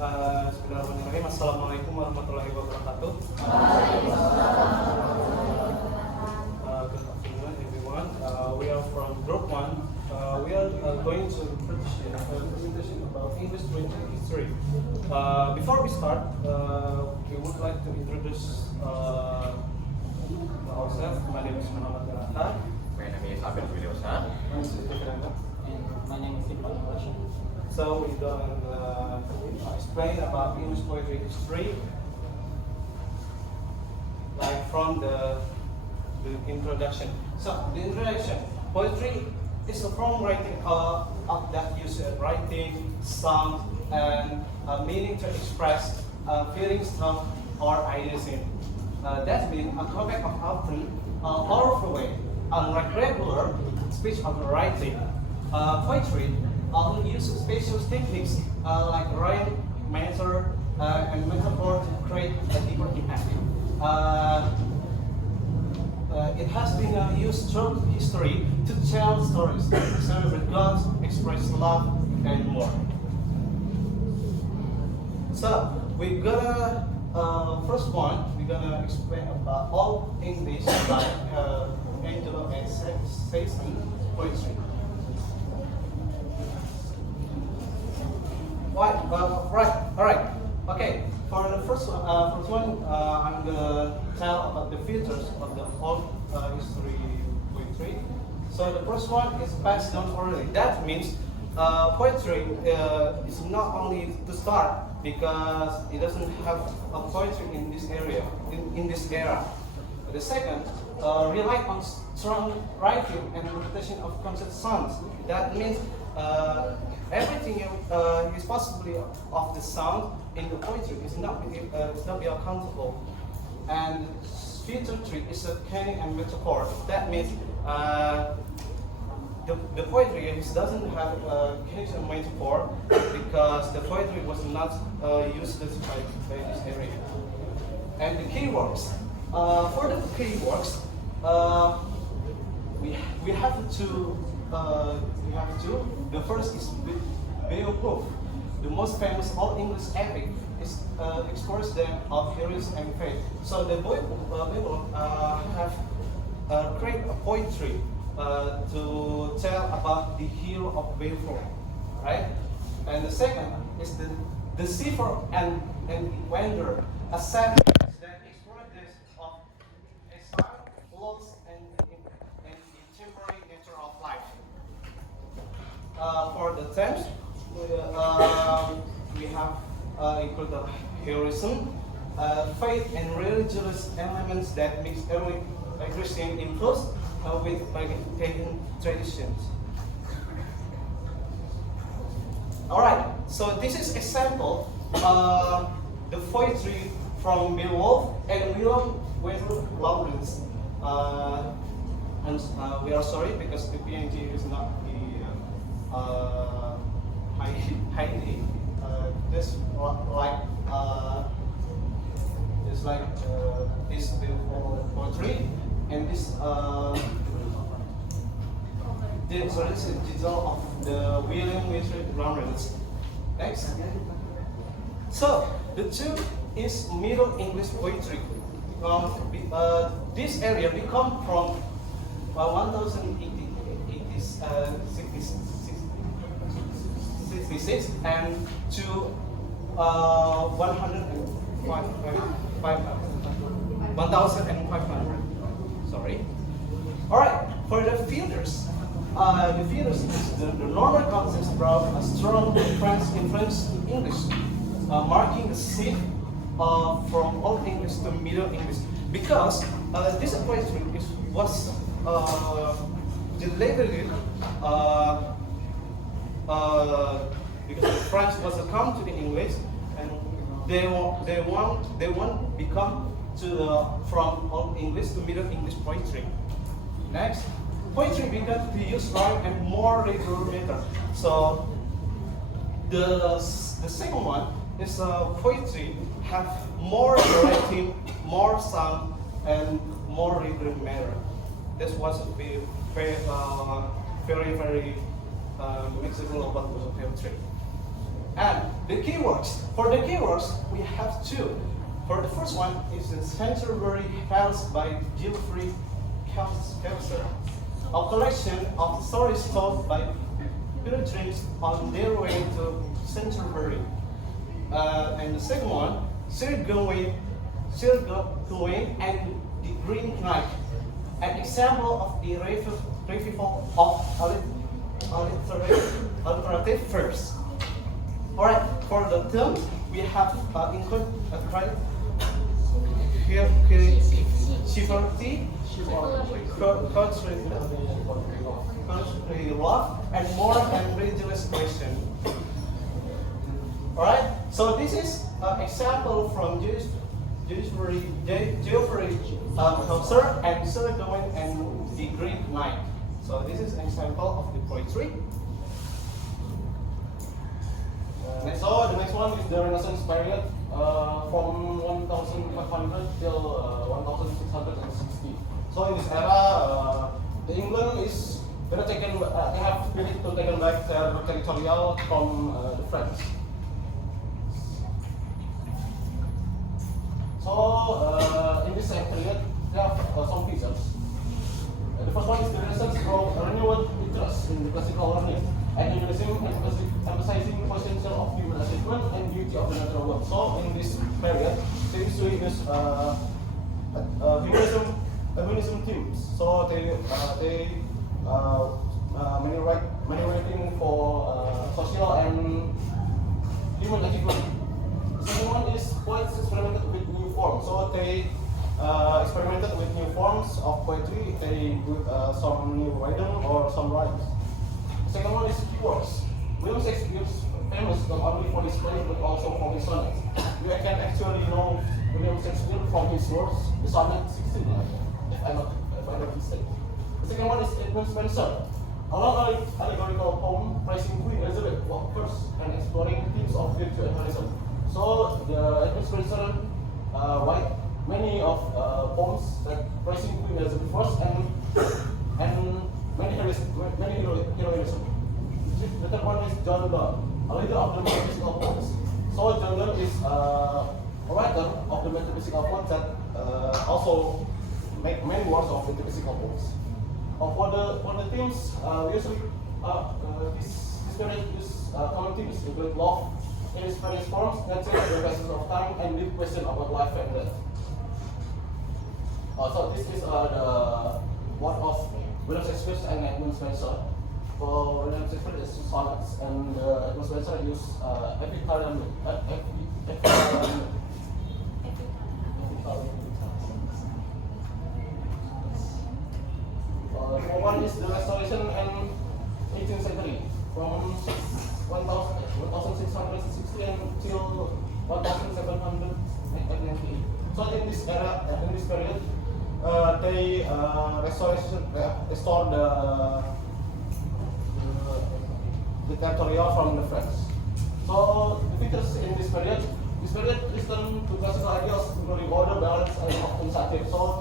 Bismillahirrahmanirrahim. Assalamualaikum warahmatullahi wabarakatuh. Good afternoon, everyone. We are from Group 1. We are going to present a presentation about English literature history. Before we start, we would like to introduce ourselves. My name is Adha. My name is Abel Dwi Leosar. My name is Rif'an. So we're going to explain about English poetry history, like from the introduction. So the introduction, poetry is a form writing that uses writing, sound, and meaning to express feelings, thoughts, or ideas in. That means a topic of often powerful way, unlike regular speech of writing. Poetry often uses special techniques like rhyme, meter, and metaphor to create a deeper impact. It has been used through history to tell stories, celebrate gods, express love, and more. So we're gonna first one we're gonna explain about all English like Angelo and Saxon poetry. Alright. Okay. For the first one, I'm gonna tell about the features of the old history poetry. So the first one is passed down orally. That means poetry is not only to start because it doesn't have a poetry in this area, in this era. The second, rely on strong writing and repetition of concept sounds. That means everything is possibly of the sound in the poetry is not be accountable. And feature 3 is a canon and metaphor. That means the poetry doesn't have a canon and metaphor because the poetry was not used by this area. And the keywords. For the keywords, we have to. The first is Beowulf. The most famous Old English epic is explores them of heroes and faith. So the Beowulf have created a poetry to tell about the hero of Beowulf, right? And the second is the Deceiver and the Wanderer, a sad that explore this of exile, loss, and the temporary nature of life. For the themes, we have included heroism, faith, and religious elements that mix early Christian influence with pagan traditions. Alright, so this is example the poetry from Beowulf and William Wether Lawrence. And we are sorry because the PNG is not the highly this like it's like this Beowulf poetry and this this is the title of the William Wether Lawrence. Next. So the two is Middle English poetry. This area become from 1066 and to 1500. Sorry. All right. For the feeders is the normal concept brought a strong influence to English, marking the shift from Old English to Middle English because this poetry was delivered because the French was to come to the English and they want become from Old English to Middle English poetry. Next, poetry began to use rhyme and more regular meter. So the second one is poetry have more writing, more sound, and more regular meter. This was very mixable about poetry. And the keywords. For the keywords, we have two. For the first one is the Canterbury Tales by Geoffrey Chaucer, a collection of stories told by pilgrims on their way to Canterbury. And the second one, Sir Gawain and the Green Knight, an example of the revival of alliterative verbs. Alright, for the terms, we have include chivalry, country love, and more and religious question. Alright, so this is an example from Geoffrey Chaucer and Sir Gawain and the Green Knight. So this is an example of the poetry. So the next one is the Renaissance period from 1500 till 1660. So in this era, the England is they have been taken back their territorial from the French. So in this same period, there are some features. The first one is the Renaissance brought a renewed interest in the classical learning and humanism, emphasizing the potential of human achievement and beauty of the natural world. So in this period, they used to use humanism themes. So they many writing for social and human achievement. The second one is poets experimented with new forms. So they experimented with new forms of poetry. They put some new rhythm or some rhymes. The second one is keywords. William Shakespeare is famous not only for his plays but also for his sonnets. You can actually know William Shakespeare from his works, the sonnet 16, if I'm not mistaken. The second one is Edmund Spenser, a long allegorical poem praising Queen Elizabeth I and exploring themes of virtue and heroism. So the Edmund Spenser write many of poems that praising Queen Elizabeth I and many heroism. The third one is John Donne, a leader of the metaphysical poets. So John Donne is a writer of the metaphysical poets that also make many works of metaphysical poets. For the themes, usually this period use common themes include love in its various forms, nature, the passage of time, and deep question about life and death. So this is the work of William Shakespeare and Edmund Spenser. For William Shakespeare, is sonnets, and Edmund Spenser use epic poem. One is the Restoration and 18th century, from 1660 until 1798. So in this era, in this period, they restore the territorial from the French. So the features in this period listen to classical ideals, including order, balance, and often satire. So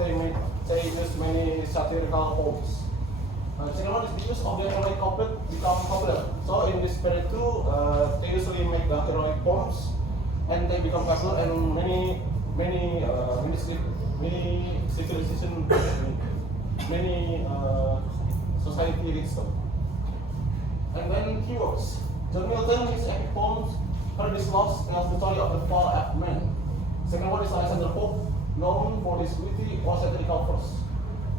they use many satirical poems. The second one is the use of the heroic couplet become popular. So in this period too, they usually make the heroic poems, and they become popular, and many civilization, many society reads them. And then keywords. John Milton, his epic poems, Paradise Lost, tells the story of the fall of man. Second one is Alexander Pope, known for his witty or satirical verse.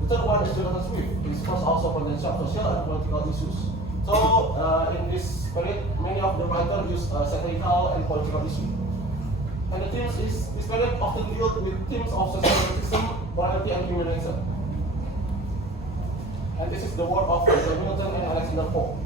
The third one is Jonathan Swift. His verse also contains social and political issues. So in this period, many of the writers use satirical and political issues. And the themes is this period often deals with themes of social justice, morality, and human nature. And this is the work of John Milton and Alexander Pope.